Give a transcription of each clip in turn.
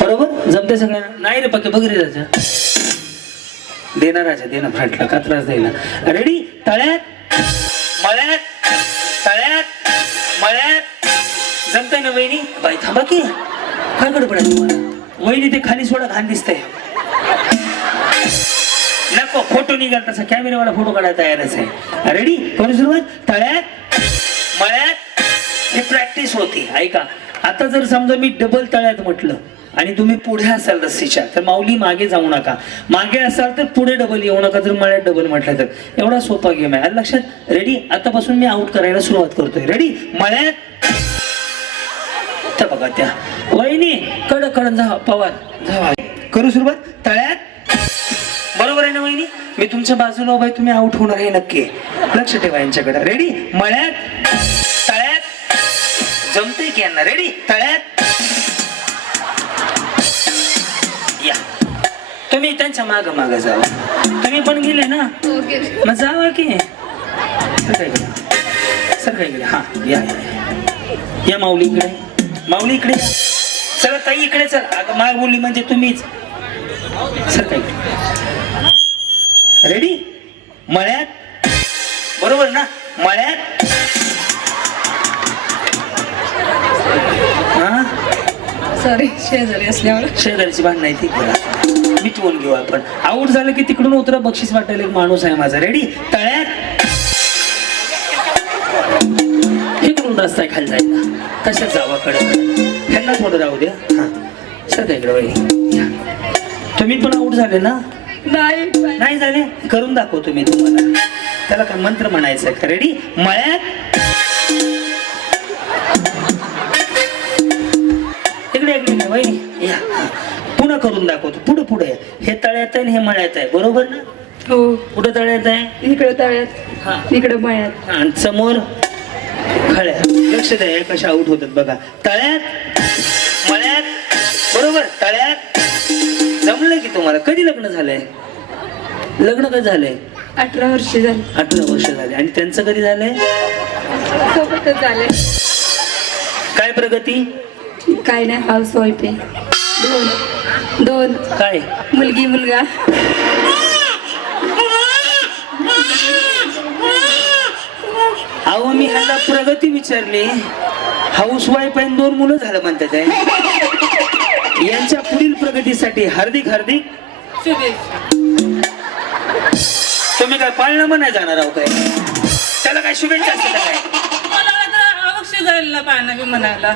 बरोबर जमते सगळ्यांना? नाही रे पक्के बघ रे राजा. देणार राजा देणार फ्रंटला का त्रास द्यायला. रेडी? तळ्यात मळ्यात तळ्यात मळ्यात. जमतंय ना वहिनी? बाई थांबा की काय गडबड आहे तुम्हाला? वहिनी ते खाली सोडा घाण दिसतंय. नको फोटो निघाल तसा कॅमेरावाला फोटो काढायला तयारच आहे. रेडी? करू सुरुवात. तळ्यात मळ्यात. हे प्रॅक्टिस होती. ऐका आता जर समजा मी डबल तळ्यात म्हटलं आणि तुम्ही पुढे असाल रस्सीच्या तर माऊली मागे जाऊ नका. मागे असाल तर पुढे डबल येऊ नका. जर मळ्यात डबल म्हटलं तर एवढा सोपा गेम आहे. लक्षात? रेडी? आतापासून मी आउट करायला सुरुवात करतोय. रेडी? मळ्यात. तर बघा त्या वहिनी कड जा पवार जावा. करू सुरुवात. तळ्यात. बरोबर आहे ना वहिनी? मी तुमच्या बाजूला उभा आहे. तुम्ही आउट होणार आहे नक्की. लक्ष ठेवा यांच्याकडे. रेडी? मळ्यात तळ्यात. जमतंय की यांना? रेडी? तळ्यात. या तुम्ही त्यांच्या माग माग जावा. तुम्ही पण गेले ना मग जावा की. सर काय गेले? हा या या माऊली इकडे. माऊली इकडे. चला ताई इकडे चल. आता माग बोलली म्हणजे तुम्हीच. सर काय रेडी? मळ्यात. बरोबर ना? मळ्यात. हा सॉरी शेजारी असल्यावर. शेजारीची भांडण आहे ती करा. मिटवून घेऊ आपण. आऊट झालं की तिकडून उतरा. बक्षीस वाटायला एक माणूस आहे माझा. रेडी? तळ्यात. इकडून रस्ता खाली जायला. कशात जावा कडे ह्यांना थोडं राहू द्या. हा सर काय इकडे वहिनी. तुम्ही पण आऊट झाले ना? नाही झाले? करून दाखवतो मी तुम्हाला. त्याला काय मंत्र म्हणायचं का? रेडी? मळ्यात. इकडे इकडे वहिनी या. पुन्हा करून दाखवतो. पुढे पुढे. हे तळ्यात आहे हे मळ्यात आहे. बरोबर ना? हो. कुठं तळ्यात आहे? इकडे तळ्यात इकडे मळ्यात. आणि समोर खळ्यात. लक्ष द्या हे कशा आऊट होतात बघा. तळ्यात मळ्यात. बरोबर? तळ्यात. जमलं की तुम्हाला? कधी लग्न झालंय? लग्न कधी झालंय? 18 वर्ष झाली. 18 वर्ष झाले. आणि त्यांचं कधी झालंय? सोबतच झाले. काय प्रगती? काय नाही हाऊस वाईफ आहे. दोन काय मुलगी मुलगा. अहो मी ह्याला प्रगती विचारली. हाऊस वाईफ आहे 2 मुलं झालं म्हणतात आहे. यांच्या पुढील प्रगतीसाठी हार्दिक हार्दिक तुम्ही काय पाळणं म्हणाय जाणार आहो काय? त्याला काय शुभेच्छा असतील काय? जायला पाहणं म्हणायला.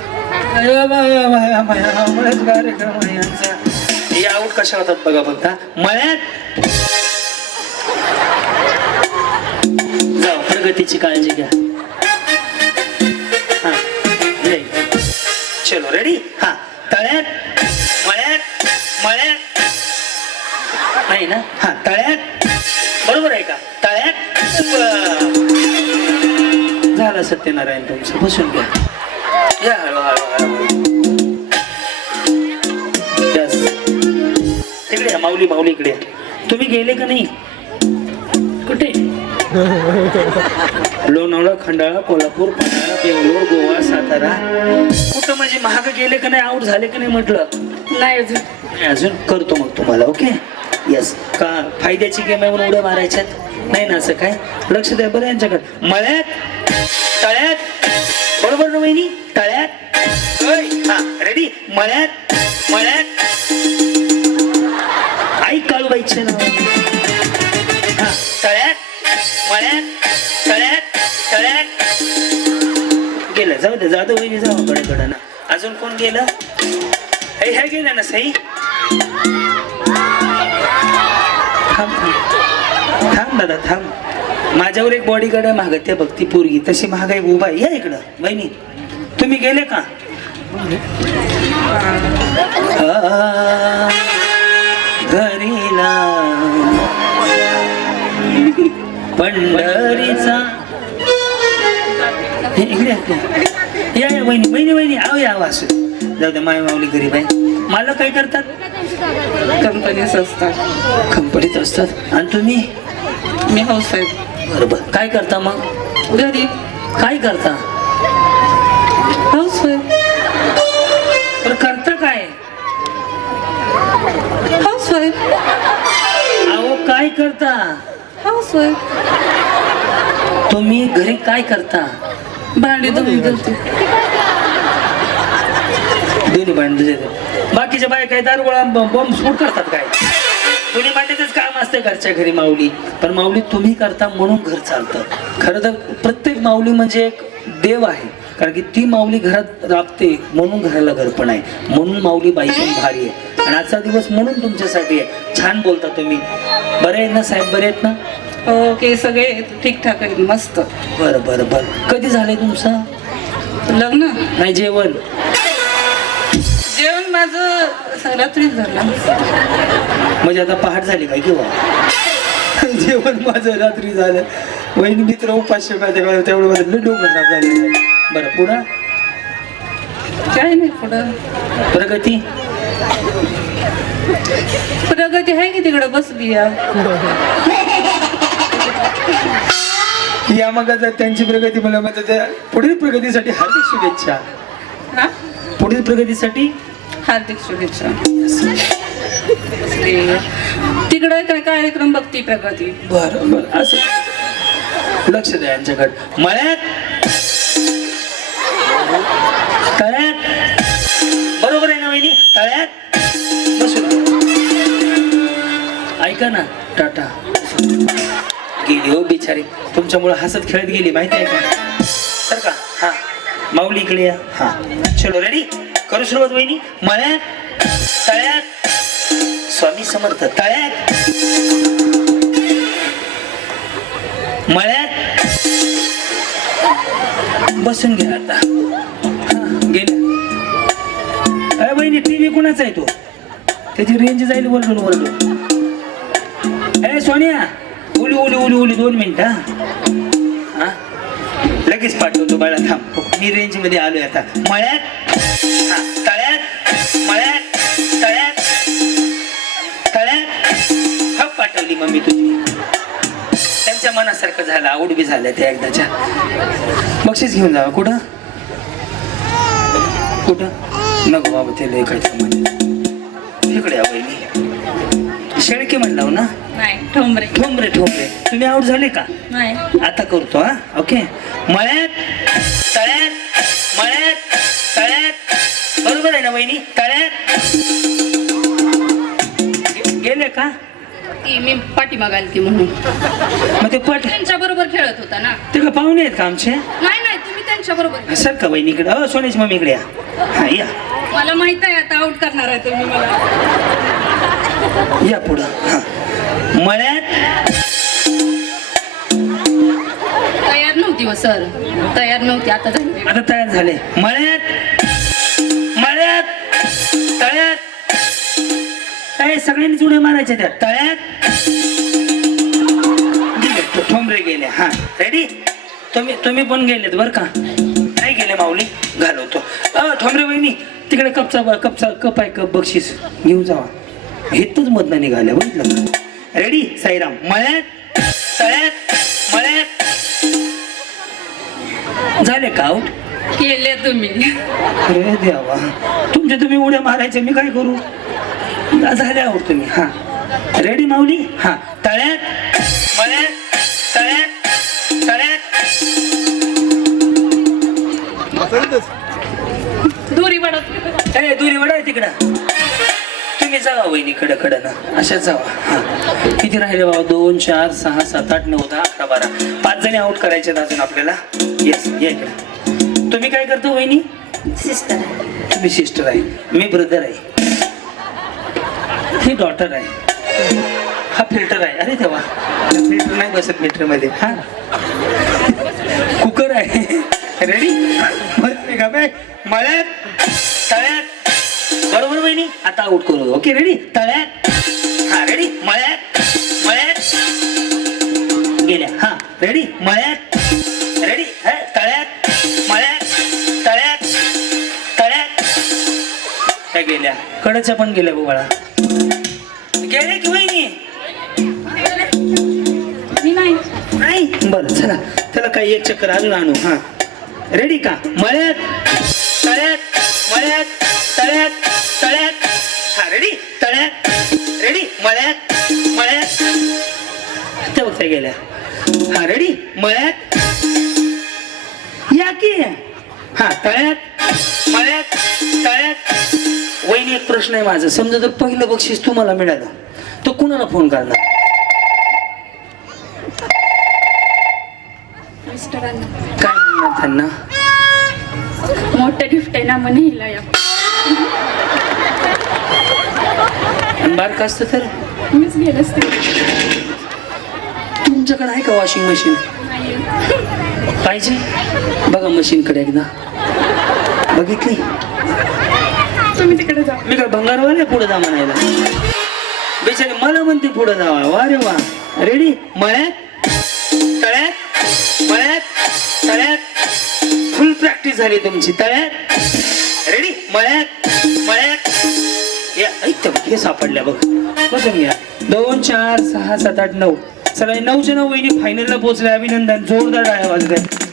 हे आऊट कशा होतात बघा फक्त. मळ्यात जाऊ. प्रगतीची काळजी घ्या. हा चलो रेडी? हा तळ्यात मळ्यात मळ्यात. नाही ना? हा तळ्यात. बरोबर आहे का? तळ्यात. झालं सत्यनारायण तुमचं. बसून घ्या. या हळूहळू. तिकडे या माऊली माऊली इकडे. तुम्ही गेले का नाही? कुठे? लोणावळा खंडाळा कोल्हापूर पन्हाळा बेंगलोर गोवा सातारा. कुठं म्हणजे महाग गेले का नाही? आऊट झाले का नाही म्हटलं? नाही अजून. नाही अजून. करतो मग तुम्हाला. Okay yes. का फायद्याची गेम आहे म्हणून उड्या मारायच्यात? नाही ना असं काय? लक्ष द्या बरं यांच्याकडे. मळ्यात तळ्यात. बरोबर ना वहिनी? तळ्यात. हा रेडी? मळ्यात मळ्यात. आई काळूबाईचे नाव. हा तळ्यात मळ्यात तळ्यात तळ्यात. गेलं. जाऊ दे जाधव वहिनी जाऊ कडे कडे ना. अजून कोण गेलं? हे गेलं ना सई. थांब दादा थांब. माझ्यावर एक बॉडीगार्ड आहे महाग. ते बघती पोरगी तशी महाग आहे. उभा या इकडं. बहिणी तुम्ही गेले का? घरीला पंढरीचा. इकडे या बहिणी बहिणी बहिणी आव या असू. जाऊ दे माय माऊली गरीब आहे. मला काय करतात? कंपनीच असतात. कंपनीत असतात. आणि तुम्ही? मी हाऊस वाईफ. बरोबर. काय करता मग घरी? काय करता? House wife. हाऊसवाईफ. तुम्ही घरी काय करता? भांडी धुवून करते. दोन्ही भांडी बाकीच्या बाय काय दारुगोळा बॉम्ब स्फोट करतात काय? दोन्ही भांड्याचंच काम असते घरच्या घरी माऊली. पण माऊली तुम्ही करता म्हणून घर चालतं. खरं तर प्रत्येक माऊली म्हणजे एक देव आहे. कारण की ती माऊली घरात राबते म्हणून घराला घर पण आहे. म्हणून माऊली बाई पण भारी आहे. आणि आजचा दिवस म्हणून तुमच्यासाठी आहे. छान बोलता तुम्ही. बरे आहेत ना साहेब? बरे आहेत ना? ओके, सगळे ठीकठाक आहे, मस्त. बरं बरं बरं. कधी झालंय तुमचं लग्न? नाही जेवण? जेवण माझं रात्रीच झालं. म्हणजे आता पहाट झाली काय किंवा जेवण माझं रात्री झालं. वहिनी मित्र उपास्य तेवढं माझं डोकं खराब झालं. बरं पुढं काय नाही पुढं. प्रगती प्रगती आहे की तिकडं बसली या मग आता त्यांची प्रगती मला मग त्या पुढील प्रगतीसाठी हार्दिक शुभेच्छा. हा, पुढील प्रगतीसाठी हार्दिक शुभेच्छा. तिकडं काय कार्यक्रम बघती प्रगती. बरं बरं असं लक्ष द्या यांच्याकडे. मळ्यात तळ्यात बरोबर आहे ना वहिनी? तळ्यात बसून ऐका ना. टाटा गेली हो बिचारी. तुमच्यामुळे हसत खेळत गेली माहिती आहे का? सर का हा माऊली इकडे या. हा चलो रेडी करू सुरुवात वहिनी. मळ्यात तळ्यात स्वामी समर्थ. तळ्यात मळ्यात बसून घ्या आता. गेले अरे बहिणी टीव्ही कुणाचा आहे तो? त्याची रेंज जाईल वरडून वरडून. ए सोनिया उली उली उली उली 2 मिनिटं. हा लगेच पाठवतो बाळा थांब. मी रेंज मध्ये आलोय आता. मळ्यात हा तळ्यात मळ्यात तळ्यात तळ्यात हप पाठवली मम्मी तुझी. त्यांच्या मनासारखं झालं. आवड बी झालं त्या एकदाच्या. बक्षीस घेऊन जावा. कुठं कुठं नको बाबा ते लय काय इकडे या बहिणी. शेळके म्हणलाव ना? नाही, ठोंबरे. ठोंबरे ठोंबरे. तुम्ही आऊट झाले का? नाही. आता करतो हा. ओके. मळ्यात तळ्यात मळ्यात तळ्यात बरोबर आहे ना वहिनी? तळ्यात गेले का? मी पाठीमाग आलती म्हणून. मग ते पट त्यांच्या बरोबर खेळत होता ना. ते का पाहुणे आहेत का आमचे? नाही नाही, तुम्ही त्यांच्या बरोबर. सर का वहिनीकडे? अ सोनेश मम्मी इकडे या. हा या मला माहित आहे आता आउट करणार आहे तुम्ही मला. या पुढं. हा मळ्यात तयार नव्हती हो सर, तयार नव्हती. आता झाली. आता तयार झाले. मळ्यात मळ्यात तळ्यात काय सगळ्यांनीच उड्या मारायच्या त्या तळ्यात. ठोंबरे गेले. हा रेडी. तुम्ही पण गेलेत बरं का? नाही गेले माऊली? घालवतो. ठोंबरे वहिनी तिकडे कप आहे. कप बक्षीस घेऊन जावा. हेतच मधनं निघाल्या बघितलं का? रेडी साईराम. मळ्यात तळ्यात मळ्यात झाले का आऊट? केले तुम्ही. अरे देवा तुमच्या तुम्ही उड्या मारायचे मी काय करू? झाले आऊट तुम्ही. हा रेडी माऊली. हा तळ्यात मळ्यात तळ्यात तळ्यात दुरी वाढत. ए दुरी वडा तिकडं. तुम्ही जावा वहिनी कडं कडं ना. अशा जावा. हा किती राहिले बाबा? 2 4 6 7 8 9 10 11 12 5 जणी आऊट करायचे अजून आपल्याला. येस या इकडे. तुम्ही काय करतो वहिनी? सिस्टर. तुम्ही सिस्टर आहे. मी ब्रदर आहे. ही डॉटर आहे. हा फिल्टर आहे. अरे तेव्हा फिल्टर नाही बसत मीटर मध्ये. हा कुकर आहे. रेडी. मळ्यात तळ्यात बरोबर वहिनी. आता आऊट करू. Okay ready. तळ्यात हा रेडी. मळ्यात मळ्यात गेल्या. हा रेडी. मळ्यात रेडी. तळ्यात मळ्यात तळ्यात तळ्यात काय गेल्या? कडच्या पण गेल्या गोवाळा गेले की वहिनी? नाही बरं चला त्याला काही एक चक्कर अजून आणू. हा रेडी का? मळ्यात तळ्यात मळ्यात तळ्यात तळ्यात. हा रेडी. तळ्यात रेडी. मळ्यात मळ्यात त्या बघता गेल्या. हा रेडी. मळ्यात या की. हा तळ्यात मळ्यात तळ्यात. वहिनी एक प्रश्न आहे माझा. समजा जर पहिलं बक्षीस तुम्हाला मिळालं तर कुणाला फोन करणार? मिस्टरांना. काय म्हणणार त्यांना? मोठं गिफ्ट आहे ना म्हणेला या. आणि बारक असतं तर मीच गेलं असते. तुमच्याकडे आहे का वॉशिंग मशीन? पाहिजे. बघा मशीनकडे एकदा. बघितली? तुम्ही तिकडे जा. मी काय भंगारवाले पुढे जा म्हणायला? बेचारे मला म्हणते पुढे जावा. वा रे वा. रेडी. मळ्यात तळ्यात मळ्यात तळ्यात. फुल प्रॅक्टिस झाली तुमची. तळ्यात रेडी. मळ्यात मळ्यात. या ऐक हे सापडल्या बघ. बसून घ्या. 2 4 6 7 8 9. चला 9च्या 9 वहिनी फायनलला पोहोचल्या. अभिनंदन. जोरदार टाळ्या वाजत आहेत.